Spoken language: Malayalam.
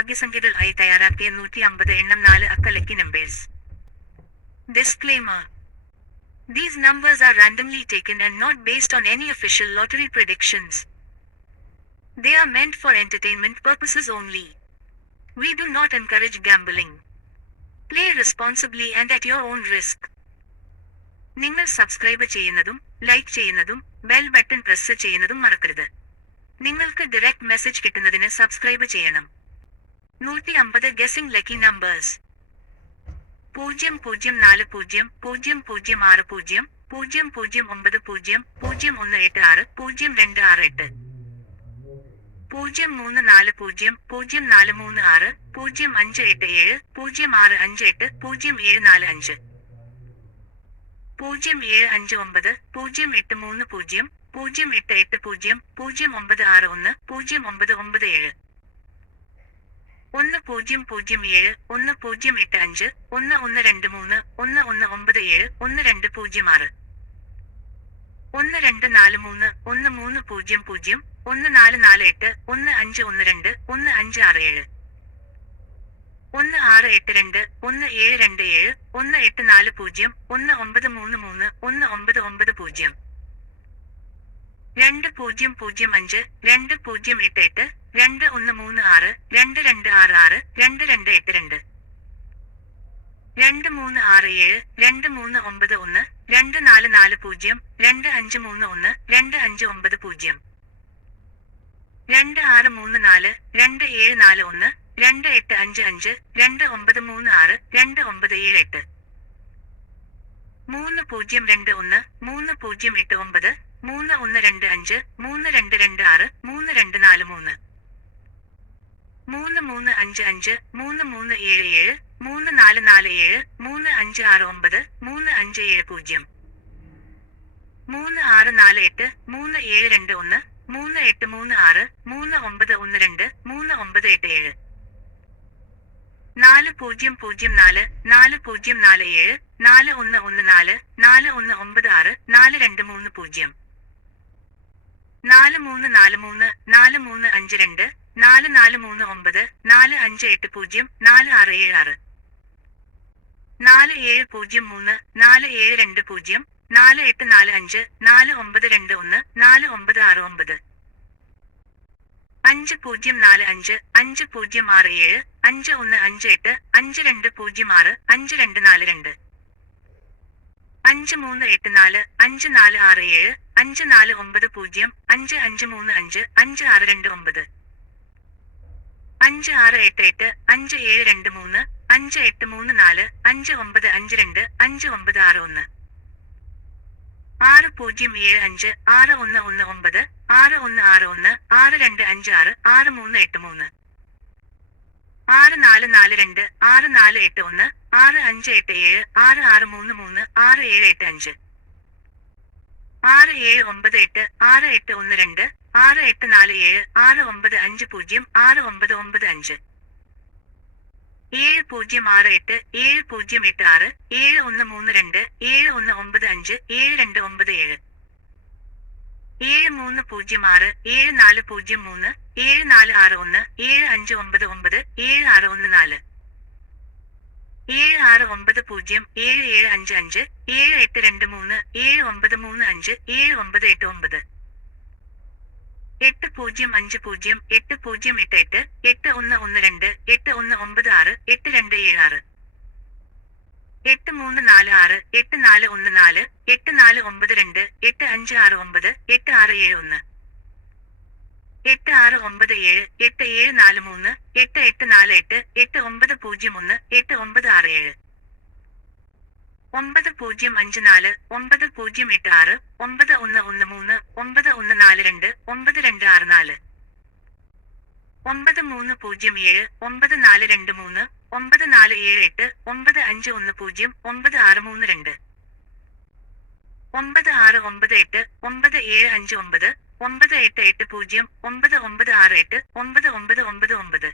അക്കസംഖ്യകൾ ആയി തയ്യാറാക്കിയ നൂറ്റി അമ്പത് എണ്ണം നാല് അക്ക lucky numbers disclaimer These numbers are randomly taken and not based on any official lottery predictions. They are meant for entertainment purposes only. We do not encourage gambling. Play responsibly and at your own risk. നിങ്ങൾ സബ്സ്ക്രൈബ് ചെയ്യുന്നതും ലൈക്ക് ചെയ്യുന്നതും ബെൽ ബട്ടൺ പ്രസ് ചെയ്യുന്നതും മറക്കരുത് നിങ്ങൾക്ക് ഡയറക്റ്റ് മെസ്സേജ് കിട്ടുന്നതിന് സബ്സ്ക്രൈബ് ചെയ്യണം. നൂറ്റി അമ്പത് ഗസിംഗ് ലക്കി നമ്പേഴ്സ് പൂജ്യം പൂജ്യം നാല് പൂജ്യം പൂജ്യം പൂജ്യം ആറ് പൂജ്യം പൂജ്യം പൂജ്യം ഒമ്പത് പൂജ്യം പൂജ്യം ഒന്ന് എട്ട് ആറ് പൂജ്യം രണ്ട് ആറ് എട്ട്. പൂജ്യം മൂന്ന് നാല് പൂജ്യം പൂജ്യം നാല് മൂന്ന് ആറ് പൂജ്യം അഞ്ച് എട്ട് ഏഴ് പൂജ്യം ആറ് അഞ്ച് എട്ട് പൂജ്യം ഏഴ് നാല് അഞ്ച്. പൂജ്യം ഏഴ് അഞ്ച് ഒമ്പത് പൂജ്യം എട്ട് മൂന്ന് പൂജ്യം പൂജ്യം എട്ട് എട്ട് പൂജ്യം പൂജ്യം ഒമ്പത് ആറ് ഒന്ന് പൂജ്യം ഒമ്പത് ഒമ്പത് ഏഴ്. ഒന്ന് പൂജ്യം പൂജ്യം ഏഴ് ഒന്ന് പൂജ്യം എട്ട് അഞ്ച് ഒന്ന് ഒന്ന് രണ്ട് മൂന്ന് ഒന്ന് ഒന്ന് ഒമ്പത് ഏഴ് ഒന്ന് രണ്ട് പൂജ്യം ആറ്. ഒന്ന് രണ്ട് നാല് മൂന്ന് ഒന്ന് മൂന്ന് പൂജ്യം പൂജ്യം ഒന്ന് നാല് നാല് എട്ട് ഒന്ന് അഞ്ച് ഒന്ന് രണ്ട് ഒന്ന് അഞ്ച് ആറ് ഏഴ്. ഒന്ന് ആറ് എട്ട് രണ്ട് ഒന്ന് ഏഴ് രണ്ട് ഏഴ് ഒന്ന് എട്ട് നാല് പൂജ്യം ഒന്ന് ഒമ്പത് മൂന്ന് മൂന്ന് ഒന്ന് ഒമ്പത് ഒമ്പത് പൂജ്യം. രണ്ട് പൂജ്യം പൂജ്യം അഞ്ച് രണ്ട് പൂജ്യം എട്ട് എട്ട് രണ്ട് ഒന്ന് മൂന്ന് ആറ് രണ്ട് രണ്ട് ആറ് ആറ് രണ്ട് രണ്ട് എട്ട് രണ്ട്. രണ്ട് മൂന്ന് ആറ് ഏഴ് രണ്ട് മൂന്ന് ഒമ്പത് ഒന്ന് രണ്ട് നാല് നാല് പൂജ്യം രണ്ട് അഞ്ച് മൂന്ന് ഒന്ന് രണ്ട് അഞ്ച് ഒമ്പത് പൂജ്യം. രണ്ട് ആറ് മൂന്ന് നാല് രണ്ട് ഏഴ് നാല് ഒന്ന് രണ്ട് എട്ട് അഞ്ച് അഞ്ച് രണ്ട് ഒമ്പത് മൂന്ന് ആറ് രണ്ട് ഒമ്പത് ഏഴ് എട്ട്. മൂന്ന് പൂജ്യം രണ്ട് ഒന്ന് മൂന്ന് പൂജ്യം എട്ട് ഒമ്പത് മൂന്ന് ഒന്ന് രണ്ട് അഞ്ച് മൂന്ന് രണ്ട് രണ്ട് ആറ് മൂന്ന് രണ്ട് നാല് മൂന്ന്. മൂന്ന് മൂന്ന് അഞ്ച് അഞ്ച് മൂന്ന് മൂന്ന് ഏഴ് ഏഴ് മൂന്ന് നാല് നാല് ഏഴ് മൂന്ന് അഞ്ച് ആറ് ഒമ്പത് മൂന്ന് അഞ്ച് ഏഴ് പൂജ്യം. മൂന്ന് ആറ് നാല് എട്ട് മൂന്ന് ഏഴ് രണ്ട് ഒന്ന് മൂന്ന് എട്ട് മൂന്ന് ആറ് മൂന്ന് ഒമ്പത് ഒന്ന് രണ്ട് മൂന്ന് ഒമ്പത് എട്ട് ഏഴ്. നാല് പൂജ്യം പൂജ്യം നാല് നാല് പൂജ്യം നാല് ഏഴ് നാല് ഒന്ന് ഒന്ന് നാല് നാല് ഒന്ന് ഒമ്പത് ആറ് നാല് രണ്ട് മൂന്ന് പൂജ്യം. നാല് മൂന്ന് നാല് മൂന്ന് നാല് മൂന്ന് അഞ്ച് രണ്ട് നാല് നാല് മൂന്ന് ഒമ്പത് നാല് അഞ്ച് എട്ട് പൂജ്യം നാല് ആറ് ഏഴ് ആറ്. നാല് ഏഴ് പൂജ്യം മൂന്ന് നാല് ഏഴ് രണ്ട് പൂജ്യം നാല് എട്ട് നാല് അഞ്ച് നാല് ഒമ്പത് രണ്ട് ഒന്ന് നാല് ഒമ്പത് ആറ് ഒമ്പത്. അഞ്ച് പൂജ്യം നാല് അഞ്ച് അഞ്ച് പൂജ്യം ആറ് ഏഴ് അഞ്ച് ഒന്ന് അഞ്ച് എട്ട് അഞ്ച് രണ്ട് പൂജ്യം ആറ് അഞ്ച് രണ്ട് നാല് രണ്ട്. അഞ്ച് മൂന്ന് എട്ട് നാല് അഞ്ച് നാല് ആറ് ഏഴ് അഞ്ച് നാല് ഒമ്പത് പൂജ്യം അഞ്ച് അഞ്ച് മൂന്ന് അഞ്ച് അഞ്ച് ആറ് രണ്ട് ഒമ്പത്. അഞ്ച് ആറ് എട്ട് എട്ട് അഞ്ച് ഏഴ് രണ്ട് മൂന്ന് അഞ്ച് എട്ട് മൂന്ന് നാല് അഞ്ച് ഒമ്പത് അഞ്ച് രണ്ട് അഞ്ച് ഒമ്പത് ആറ് ഒന്ന്. പൂജ്യം ഏഴ് അഞ്ച് ആറ് ഒന്ന് ഒന്ന് ഒമ്പത് ആറ് ഒന്ന് ആറ് ഒന്ന് ആറ് രണ്ട് അഞ്ച് ആറ് ആറ് മൂന്ന് എട്ട് മൂന്ന്. ആറ് നാല് നാല് രണ്ട് ആറ് നാല് എട്ട് ഒന്ന് ആറ് അഞ്ച് എട്ട് ഏഴ് ആറ് ആറ് മൂന്ന് മൂന്ന് ആറ് ഏഴ് എട്ട് അഞ്ച്. ആറ് ഏഴ് ഒമ്പത് എട്ട് ആറ് എട്ട് ഒന്ന് രണ്ട് ആറ് എട്ട് നാല് ഏഴ് ആറ് ഒമ്പത് അഞ്ച് പൂജ്യം ആറ് ഒമ്പത് ഒമ്പത് അഞ്ച്. ഏഴ് പൂജ്യം ആറ് എട്ട് ഏഴ് പൂജ്യം എട്ട് ആറ് ഏഴ് ഒന്ന് മൂന്ന് രണ്ട് ഏഴ് ഒന്ന് ഒമ്പത് അഞ്ച് ഏഴ് രണ്ട് ഒമ്പത് ഏഴ്. ഏഴ് മൂന്ന് പൂജ്യം ആറ് ഏഴ് നാല് പൂജ്യം മൂന്ന് ഏഴ് നാല് ആറ് ഒന്ന് ഏഴ് അഞ്ച് ഒമ്പത് ഒമ്പത് ഏഴ് ആറ് ഒന്ന് നാല്. ഏഴ് ആറ് ഒമ്പത് പൂജ്യം ഏഴ് ഏഴ് അഞ്ച് അഞ്ച് ഏഴ് എട്ട് രണ്ട് മൂന്ന് ഏഴ് ഒമ്പത് മൂന്ന് അഞ്ച് ഏഴ് ഒമ്പത് എട്ട് ഒമ്പത്. പൂജ്യം അഞ്ച് പൂജ്യം എട്ട് പൂജ്യം എട്ട് എട്ട് എട്ട് ഒന്ന് ഒന്ന് രണ്ട് എട്ട് ഒന്ന് ഒമ്പത് ആറ് എട്ട് രണ്ട് ഏഴ് ആറ്. എട്ട് മൂന്ന് നാല് ആറ് എട്ട് നാല് ഒന്ന് നാല് എട്ട് നാല് ഒമ്പത് രണ്ട് എട്ട് അഞ്ച് ആറ് ഒമ്പത് എട്ട് ആറ് ഏഴ് ഒന്ന്. എട്ട് ആറ് ഒമ്പത് ഏഴ് എട്ട് ഏഴ് നാല് മൂന്ന് എട്ട് എട്ട് നാല് എട്ട് എട്ട് ഒമ്പത് പൂജ്യം ഒന്ന് എട്ട് ഒമ്പത് ആറ് ഏഴ്. ഒമ്പത് പൂജ്യം അഞ്ച് നാല് ഒമ്പത് പൂജ്യം എട്ട് ആറ് ഒമ്പത് ഒന്ന് ഒന്ന് മൂന്ന് ഒമ്പത് ഒന്ന് നാല് രണ്ട് ഒമ്പത് രണ്ട് ആറ് നാല്. ഒമ്പത് മൂന്ന് പൂജ്യം ഏഴ് ഒമ്പത് നാല് രണ്ട് മൂന്ന് ഒമ്പത് നാല് ഏഴ് എട്ട് ഒമ്പത് അഞ്ച് ഒന്ന് പൂജ്യം ഒമ്പത് ആറ് മൂന്ന് രണ്ട്. ഒമ്പത് ആറ് ഒമ്പത് എട്ട് ഒമ്പത് ഏഴ് അഞ്ച് ഒമ്പത് ഒമ്പത് എട്ട് എട്ട് പൂജ്യം ഒമ്പത് ഒമ്പത് ആറ് എട്ട് ഒമ്പത് ഒമ്പത് ഒമ്പത് ഒമ്പത്.